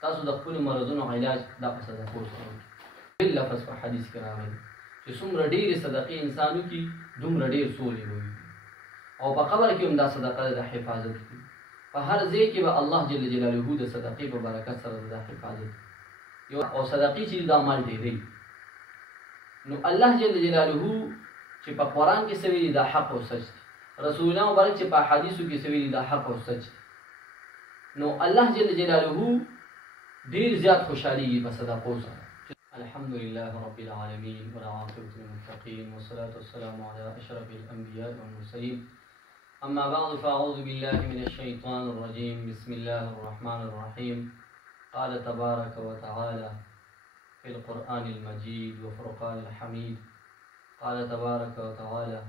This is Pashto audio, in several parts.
تاسو د خپل مرضونو علاج دا په صدقو سره وکړئ. بل لفظ په حدیث کې راغلی چې څومره ډېرې صدقې انسان وکړي دومره ډېر سولې به وي، او په قبر کې هم دا صدقه د حفاظت کوي. په هر ځای کې به الله جل جلاله د صدقې په برکت سره د حفاظت یو او صدقې چې دا مال ډېری. نو الله جل جلاله چې په قرآن کې سوي دا حق او سچ دی، رسولان مبارک چې په حدیثو کې سوي دا حق او سچ دی، نو الله جل جلاله ډېر زیات خوشحالېږي په صدقو سره. الحمد لله رب العالمين والعاقبة للمتقين والصلاة والسلام على أشرف الأنبياء والمرسلين. أما بعد فأعوذ بالله من الشيطان الرجيم. بسم الله الرحمن الرحيم. قال تبارك وتعالى في القرآن المجيد وفرقان الحميد. قال تبارك وتعالى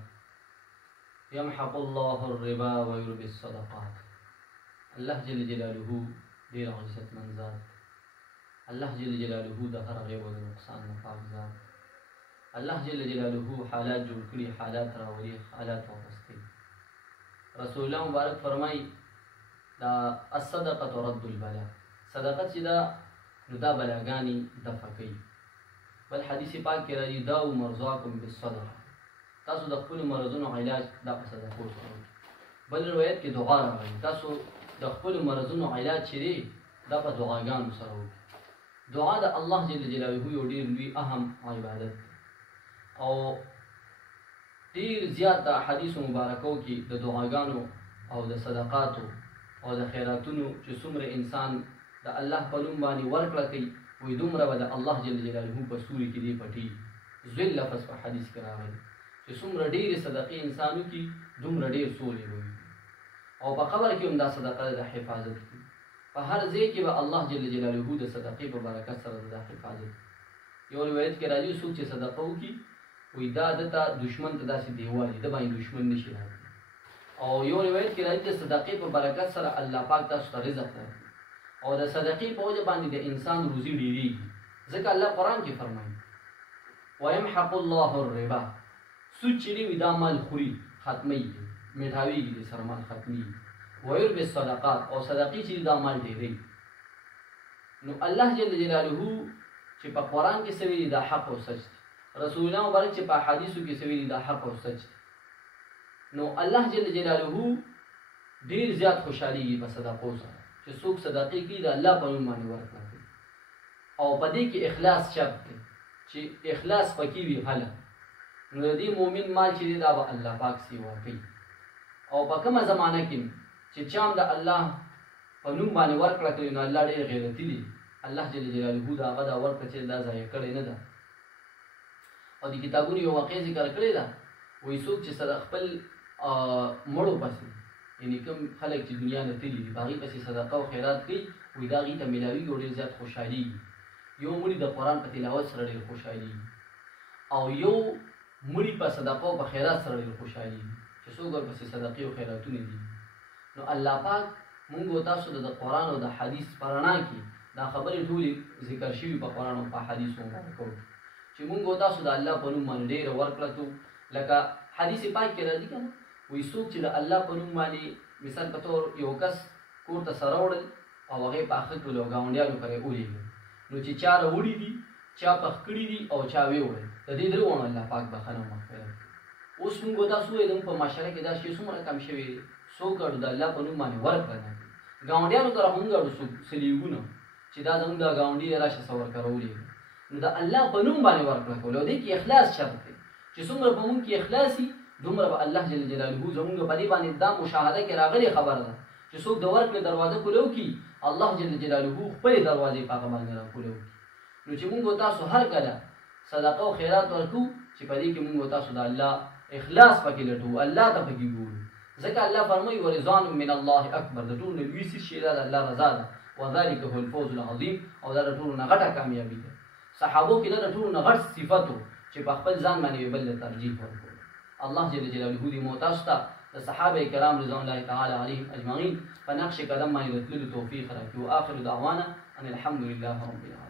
يمحق الله الربا ويربي الصدقات. الله جل جلاله دیر عزت من ذات، الله جل جلاله د هر غیب او نقصان نه پاک ذات. الله جل جلاله حالات جوړ کړي، حالات راولي، حالات واپسته. رسول الله مبارک فرمای دا الصدقه رد البلاء، صدقه چې دا نو دا بلاګانی دفع کوي. بل حدیث پاک کې راځي داو مرضاکم بالصدقه، تاسو د خپل مرضونو علاج دا په صدقو سره وکړئ. بل روایت کې دعا راغلي تاسو د خپل مرضونو علاج چې دی دا په دعاګانو سره وکړئ. دعا د الله جل جلاله یو ډېر لوی اهم عبادت دی، او ډېر زیات د احادیثو مبارکو کې د دعاګانو او د صدقاتو او د خیراتونو چې څومره انسان د الله په نوم باندې ورکړه کوي، وایي دومره به د الله جل جلاله په سوري کې دی پټي. ذل لفظ په حدیث کې راغلی چې څومره ډېرې صدقې انسان وکړي دومره ډېر سولې به وي، او په قبر کې هم دا صدقه د حفاظت کوي. په هر ځای کې به الله جل جلاله د صدقې په برکت سره د حفاظت. یو روایت کې راځي څوک چې صدقه وکړي وایي دا دته دشمن ته داسې دیوال دی، د باندې دشمن نشي راغلی. او یو روایت کې راځي چې صدقې په برکت سره الله پاک تاسو ته رزق راکړي، او د صدقې په وجه باندې د انسان روزي ډېرېږي. ځکه الله قرآن کې فرمایي ويمحق الله الربا، سود چې دی دا مال خوري ختمېږي، میټاوېږي د سره مال ختمېږي. ويربي الصدقات، او صدقې چې دا مال ډېرېږي. نو الله جل جلاله چې په قرآن کې سوي دا حق او سچ دی، رسولان مبارک چې په حدیثو کې سوي دا حق او سچ دی، نو الله جل جلاله ډېر زیات خوشحالېږي په صدقو سره چې څوک صدقې کوي د الله په نوم باندې ورکړه کوي. او په دې کې اخلاص شرط دی چې اخلاص پکې وي هله، نو د دې مؤمن مال چې دی دا به الله پاک سیوا کوي. او په کومه زمانه کې چې چا هم د الله په نوم باندې ورکړه کوي نو الله ډېر غیرتي دی، الله جل جلاله د هغه دا ورکړه چې دا ضایع کړې نه ده. او د کتابونو یو واقع ذکر کړې ده، وایي څوک چې خپل مړو پسې یعنې کوم خلک چې دنیا نه تللي دي په هغې پسې صدقه او خیرات کوي، وایي دا هغې ته میلاوېږي او ډېر زیات خوشحالېږي. یو مړي د قرآن په تلاوت سره ډېر خوشحالېږي، او یو مړي په صدقه او په خیرات سره ډېر خوشحالېږي چې څوک ورپسې صدقې او خیراتونه دي. نو الله پاک مونږ او تاسو د قرآن او د حدیث په رڼا کې دا خبرې ټولې ذکر شوي په قرآن او په حدیثو مبارکو چې مونږ او تاسو د الله په نوم باندې ډېره ورکړه کوو. لکه حدیث پاک کې راځي که نه، وایي څوک چې د الله په نوم باندې مثال په طور یو کس کور ته سره وړل او هغې پاخه کړل او ګاونډیانو پرې ولېږل، نو چې چا راوړي دي، چا پخ کړي دي او چا ویې وړل، د دې درې واړو الله پاک بخښنه او مغفرت. اوس مونږ او تاسو وایو زموږ په معاشره کې دا شی څومره کم شوی دی، څوک ګاډو د الله په نوم باندې ورکړه نه کوي. ګاونډیانو ته هم ګاډو سلیګونه چې دا زموږ دا ګاونډي دی راشه څه ورکړه ولېږه، نو د الله په نوم باندې ورکړه کول. او دې کې اخلاص شرط دی چې څومره په مونږ کې اخلاص وي دومره به الله جل جلاله زمونږ په دې باندې دا مشاهده کې راغلې خبره ده چې څوک د ورکړې دروازه کولو کي الله جل جلاله خپلې دروازې په هغه باندې راکولو کي. نو چې مونږ تاسو هر کله صدقه او خیرات ورکو چې په دې کې مونږ تاسو د الله اخلاص پکې لټو، الله ته پکې ګورو. ځکه الله فرمایي ورضوان من الله اکبر، د ټولو لوی شی دا د الله رضا ده، وذلک هو الفوز العظیم، او دا د ټولو نه غټه کامیابي ده. صحابو کې دا د ټولو نه غټ صفت و چې په خپل ځان باندې بل ته ترجیح ورکړي. الله جل جلاله دې مو تاسو ته د صحابه کرام رضوان الله تعالی علیهم اجمعین په نقش قدم باندې د تللو توفیق راکړي. واخر دعوانا ان الحمد لله رب العالمین.